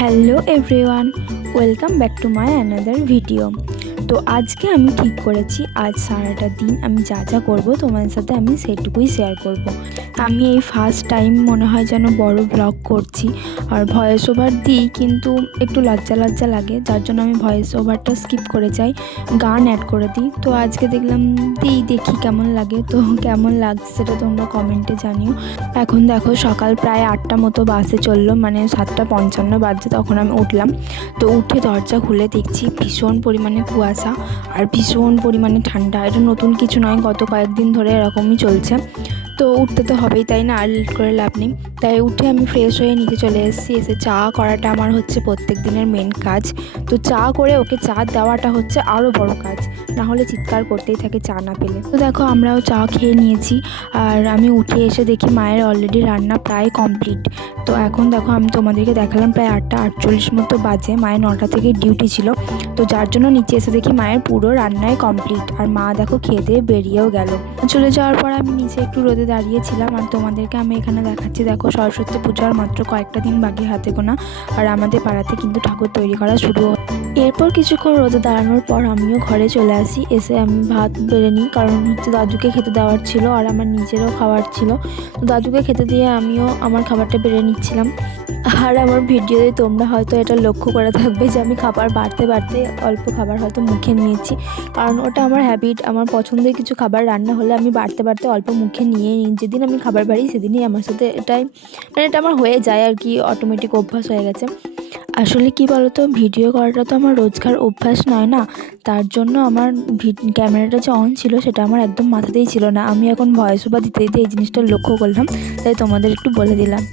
Hello everyone, welcome back to my another video. তো আজকে আমি ঠিক করেছি আজ সারাটা দিন আমি যা যা করবো তোমাদের সাথে আমি সেটুকুই শেয়ার করব। আমি এই ফার্স্ট টাইম মনে হয় যেন বড় ব্লগ করছি, আর ভয়েস ওভার দিই কিন্তু একটু লজ্জা লজ্জা লাগে, যার জন্য আমি ভয়েস ওভারটা স্কিপ করে যাই, গান অ্যাড করে দিই। তো আজকে দেখলাম দেখি কেমন লাগে, তো কেমন লাগছে সেটা তোমরা কমেন্টে জানিও। এখন দেখো সকাল প্রায় 8টা মতো বাসে চললো, মানে 7:55 বাজছে তখন আমি উঠলাম। তো উঠে দরজা খুলে দেখছি ভীষণ পরিমাণে কুয়াশা আর ভীষণ পরিমাণে ঠান্ডা। এটা নতুন কিছু নয়, গত কয়েকদিন ধরে এরকমই চলছে। তো উঠতে তো হবেই, তাই না, আর লেট করে লাভ নেই। তাই উঠে আমি ফ্রেশ হয়ে নিচে চলে এসেছি। এসে চা করাটা আমার হচ্ছে প্রত্যেক দিনের মেন কাজ। তো চা করে ওকে চা দেওয়াটা হচ্ছে আরও বড় কাজ, না হলে চিৎকার করতেই থাকে চা না পেলে। তো দেখো আমরাও চা খেয়ে নিয়েছি, আর আমি উঠে এসে দেখি মায়ের অলরেডি রান্না প্রায় কমপ্লিট। তো এখন দেখো আমি তোমাদেরকে দেখালাম প্রায় 8:48 মতো বাজে, মায়ের 9টা থেকে ডিউটি ছিল। তো যার জন্য নিচে এসে দেখি মায়ের পুরো রান্নায় কমপ্লিট, আর মা দেখো খেয়ে দিয়ে বেরিয়েও গেল। চলে যাওয়ার পর আমি নিচে একটু রোদে দাঁড়িয়েছিলাম, আর তোমাদেরকে আমি এখানে দেখাচ্ছি। দেখো সরস্বতী পুজোর মাত্র কয়েকটা দিন বাকি, হাতে গোনা, আর আমাদের পাড়াতে কিন্তু ঠাকুর তৈরি করা শুরু। এরপর কিছুক্ষণ রোদে দাঁড়ানোর পর আমিও ঘরে চলে আসি। এসে আমি ভাত বেড়ে নিই, কারণ হচ্ছে দাদুকে খেতে দেওয়ার ছিল আর আমার নিজেরও খাওয়ার ছিল। তো দাদুকে খেতে দিয়ে আমিও আমার খাবারটা বেড়ে নিচ্ছিলাম। আর আমার ভিডিওতে তোমরা হয়তো এটা লক্ষ্য করে থাকবে যে আমি খাবার বাড়তে বাড়তে অল্প খাবার হয়তো মুখে নিয়েছি, কারণ ওটা আমার হ্যাবিট। আমার পছন্দের কিছু খাবার রান্না হলে আমি বাড়তে বাড়তে অল্প মুখে নিয়ে নিই। যেদিন আমি খাবার বাড়ি সেদিনই আমার সাথে এটা আমার হয়ে যায় আর কি, অটোমেটিক অভ্যাস হয়ে গেছে। আসলে কি বলতো, ভিডিও করাটা তো আমার রোজকার অভ্যাস নয় না, তার জন্য আমার ক্যামেরাটা যে অন ছিল সেটা আমার একদম মাথাতেই ছিল না। আমি এখন ভয়েস ওভার দিতে দিতে এই জিনিসটা লক্ষ্য করলাম, তাই তোমাদের একটু বলে দিলাম।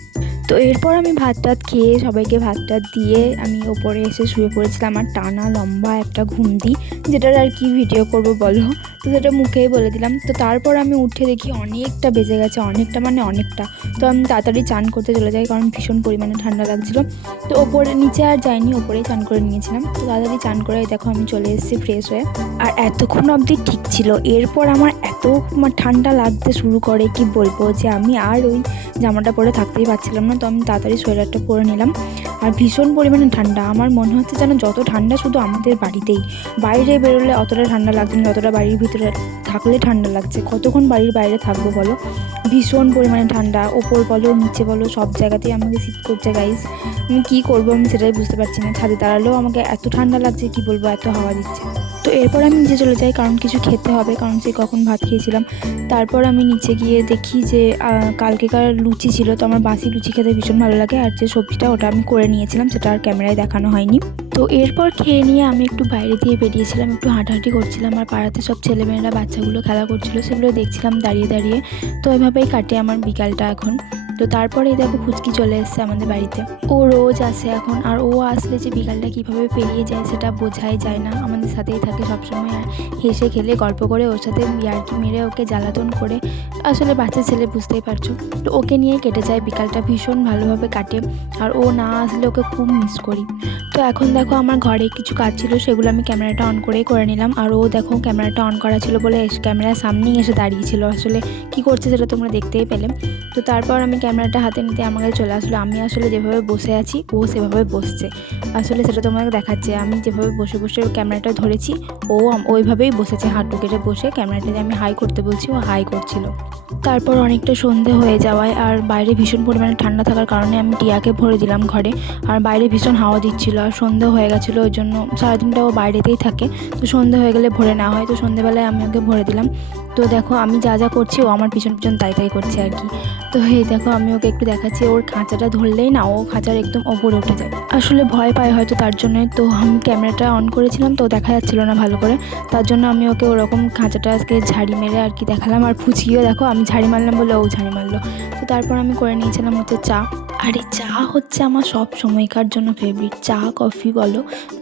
তো এরপর আমি ভাত টাত খেয়ে সবাইকে ভাত টাত দিয়ে আমি ওপরে এসে শুয়ে পড়েছিলাম, আর টানা লম্বা একটা ঘুম দিই, যেটার আর কি ভিডিও করব বলো, তো সেটা মুখেই বলে দিলাম। তো তারপর আমি উঠে দেখি অনেকটা বেজে গেছে, অনেকটা। তো আমি তাড়াতাড়ি চান করতে চলে যাই, কারণ ভীষণ পরিমাণে ঠান্ডা লাগছিলো। তো ওপরে নিচে আর যাইনি, ওপরেই চান করে নিয়েছিলাম। তো তাড়াতাড়ি চান করে দেখো আমি চলে এসেছি ফ্রেশ হয়ে, আর এতক্ষণ অবধি ঠিক ছিল। এরপর আমার এত ঠান্ডা লাগতে শুরু করে কি বলবো, যে আমি আর ওই জামাটা পরে থাকতেই পারছিলাম না। তো আমি তাড়াতাড়ি সোয়েটারটা পরে নিলাম, আর ভীষণ পরিমাণে ঠান্ডা। আমার মনে হচ্ছে যেন যত ঠান্ডা শুধু আমাদের বাড়িতেই, বাইরে বেরোলে অতটা ঠান্ডা লাগছে না যতটা বাড়ির ভিতরে থাকলে ঠান্ডা লাগছে। কতক্ষণ বাড়ির বাইরে থাকবো বলো, ভীষণ পরিমাণে ঠান্ডা। ওপর বলো নিচে বলো সব জায়গাতেই আমাকে শীত করছে গাইস। আমি কী করবো আমি সেটাই বুঝতে পারছি না। ছাদে দাঁড়ালেও আমাকে এত ঠান্ডা লাগছে, কি বলবো, এত হাওয়া দিচ্ছে। তো এরপর আমি নিচে চলে যাই, কারণ কিছু খেতে হবে, কারণ সে কখন ভাত খেয়েছিলাম। তারপর আমি নিচে গিয়ে দেখি যে কালকেকার লুচি ছিল। তো আমার বাসি লুচি খেতে ভীষণ ভালো লাগে, আর যে সবজিটা ওটা আমি করে নিয়েছিলাম, সেটা আর ক্যামেরায় দেখানো হয়নি। তো এরপর খেয়ে নিয়ে আমি একটু বাইরে দিয়ে বেরিয়েছিলাম, একটু হাঁটাহাঁটি করছিলাম, আর পাড়াতে সব ছেলেমেয়েরা বাচ্চাগুলো খেলা করছিল, সেগুলো দেখছিলাম দাঁড়িয়ে দাঁড়িয়ে। তো এভাবেই কাটে আমার বিকালটা এখন। তো তারপরে দেখো ফুচকি চলে এসছে আমাদের বাড়িতে। ও রোজ আসে এখন, আর ও আসলে যে বিকালটা কীভাবে পেরিয়ে যায় সেটা বোঝাই যায় না। আমাদের সাথেই থাকে সবসময়, আর হেসে খেলে গল্প করে ওর সাথে ইয়ার্কি মেরে ওকে জ্বালাতন করে, আসলে বাচ্চা ছেলে বুঝতেই পারছো। তো ওকে নিয়েই কেটে যায় বিকালটা, ভীষণ ভালোভাবে কাটে। আর ও না আসলে ওকে খুব মিস করি। তো এখন দেখো আমার ঘরে কিছু কাজ ছিল, সেগুলো আমি ক্যামেরাটা অন করেই করে নিলাম। আর ও দেখো ক্যামেরাটা অন করা ছিল বলে ক্যামেরার সামনেই এসে দাঁড়িয়েছিল, আসলে কি করছে সেটা তোমরা দেখতেই পেলে। তো তারপর আমি ক্যামেরাটা হাতে নিতে আমার কাছে চলে আসলো। আমি আসলে যেভাবে বসে আছি ও সেভাবে বসছে, আসলে সেটা তোমাকে দেখাচ্ছে। আমি যেভাবে বসে বসে ক্যামেরাটা ধরেছি, ও ওইভাবেই বসেছে, হাঁটু কেটে বসে ক্যামেরাটাতে আমি হাই করতে বলছি, ও হাই করছিল। তারপর অনেকটা সন্ধে হয়ে যাওয়ায় আর বাইরে ভীষণ পরিমাণে ঠান্ডা থাকার কারণে আমি টিয়াকে ভরে দিলাম ঘরে, আর বাইরে ভীষণ হাওয়া দিচ্ছিল, আর সন্ধে হয়ে গেছিলো, ওই জন্য সারাদিনটা ও বাইরেতেই থাকে। তো সন্ধে হয়ে গেলে ভরে না হয়, তো সন্ধেবেলায় আমি ওকে ভরে দিলাম। তো দেখো আমি যা যা করছি ও আমার পিছন পিছন তাই করছে আর কি। তো এই দেখো আমি ওকে একটু দেখাচ্ছি, ওর খাঁচাটা ধরলেই না ও খাঁচার একদম ওপরে উঠে যায়, আসলে ভয় পায় হয়তো তার জন্যই। তো আমি ক্যামেরাটা অন করেছিলাম তো দেখা যাচ্ছিলো না ভালো করে, তার জন্য আমি ওকে ওরকম খাঁচাটা আজকে ঝাড়ি মেরে আর কি দেখালাম। আর ফুচকিও দেখো আমি ঝাড়ি মারলাম বলে ও ঝাড়ি মারলো। তো তারপর আমি করে নিয়েছিলাম হচ্ছে চা। আর এই চা হচ্ছে আমার সব সময়কার জন্য ফেভারিট। চা কফি বলো,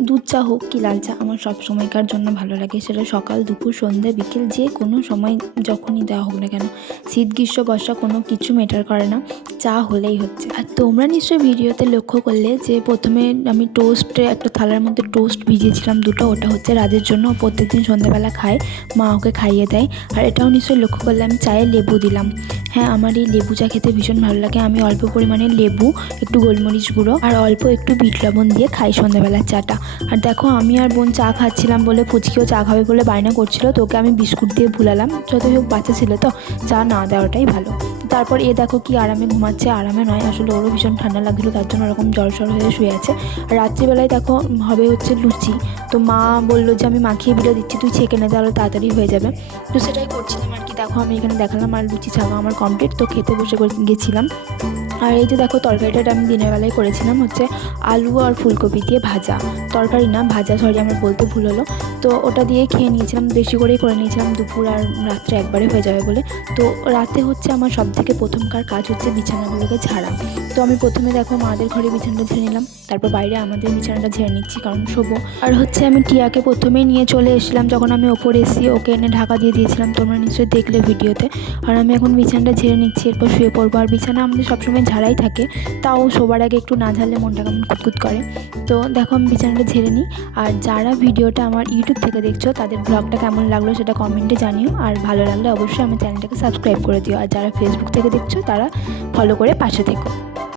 দুধ চা হোক কি লাল চা, আমার সব সময়কার জন্য ভালো লাগে। সেটা সকাল দুপুর সন্ধ্যা বিকেল যে কোনো সময় যখনই দেওয়া হোক না কেন, শীত গ্রীষ্ম বর্ষা কোনো কিছু ম্যাটার করে না, চা হলেই হচ্ছে। আর তোমরা নিশ্চয়ই ভিডিওতে লক্ষ্য করলে যে প্রথমে আমি টোস্টে একটা থালার মধ্যে টোস্ট ভিজিয়েছিলাম দুটো, ওটা হচ্ছে রাজের জন্য, প্রত্যেকদিন সন্ধ্যাবেলা খায়, মা ওকে খাইয়ে দেয়। আর এটাও নিশ্চয়ই লক্ষ্য করলে আমি চায়ে লেবু দিলাম। হ্যাঁ, আমার এই লেবু চা খেতে ভীষণ ভালো লাগে। আমি অল্প পরিমাণে লেবু, একটু গোলমরিচ গুঁড়ো আর অল্প একটু বিট লবণ দিয়ে খাই সন্ধ্যাবেলার চাটা। আর দেখো আমি আর বোন চা খাচ্ছিলাম বলে পুচকিও চা খাবে বলে বায়না করছিল, তোকে আমি বিস্কুট দিয়ে ভুলালাম, যতই হোক বাচ্চা ছিল তো চা না দেওয়াটাই ভালো। তারপর এ দেখো কি আরামে ঘুমাচ্ছে, আরামে নয় আসলে ওরও ভীষণ ঠান্ডা লাগছিলো, তার জন্য ওরকম জলসর হয়ে শুয়ে আছে। আর রাত্রিবেলায় দেখো হবে হচ্ছে লুচি, তো মা বললো যে আমি মাখিয়ে বিলে দিচ্ছি, তুই ছেঁকে নে তাহলে তাড়াতাড়ি হয়ে যাবে। তো সেটাই করছিলাম আর কি। দেখো আমি এখানে দেখালাম আর লুচি ছাকা আমার কমপ্লিট, তো খেতে বসে গেছিলাম। আর এই যে দেখো তরকারিটা আমি দিনের বেলায় করেছিলাম হচ্ছে আলু আর ফুলকপি দিয়ে ভাজা, তরকারি না ভাজা, সরি আমার বলতে ভুল হলো। তো ওটা দিয়ে খেয়ে নিয়েছিলাম, বেশি করেই করে নিয়েছিলাম, দুপুর আর রাত্রে একবারে হয়ে যাবে বলে। তো রাতে হচ্ছে আমার সবথেকে প্রথমকার কাজ হচ্ছে বিছানাগুলোকে ঝাড়া। তো আমি প্রথমে দেখো মাদের ঘরে বিছানাটা ঝেড়ে নিলাম, তারপর বাইরে আমাদের বিছানাটা ঝেড়ে নিচ্ছি কারণ শোবো। আর হচ্ছে আমি টিয়াকে প্রথমেই নিয়ে চলে এসেছিলাম, যখন আমি ওপরে এসে ওকে এনে ঢাকা দিয়ে দিয়েছিলাম, তোমরা নিশ্চয়ই দেখলে ভিডিওতে। আর আমি এখন বিছানাটা ঝেড়ে নিচ্ছি, এরপর শুয়ে পড়বো। আর বিছানা আমাদের সবসময় ঝাড়াই থাকে, তাও শোবার আগে একটু না ঝাড়লে মনটা কেমন কুতকুত করে। তো দেখো আমি বিছানাটা ঝেড়ে নিই। আর যারা ভিডিওটা আমার ইউটিউব থেকে দেখছো তাদের ব্লগটা কেমন লাগলো সেটা কমেন্টে জানিও, আর ভালো লাগলে অবশ্যই আমার চ্যানেলটাকে সাবস্ক্রাইব করে দিও। আর যারা ফেসবুক থেকে দেখছো তারা ফলো করে পাশে থেকো।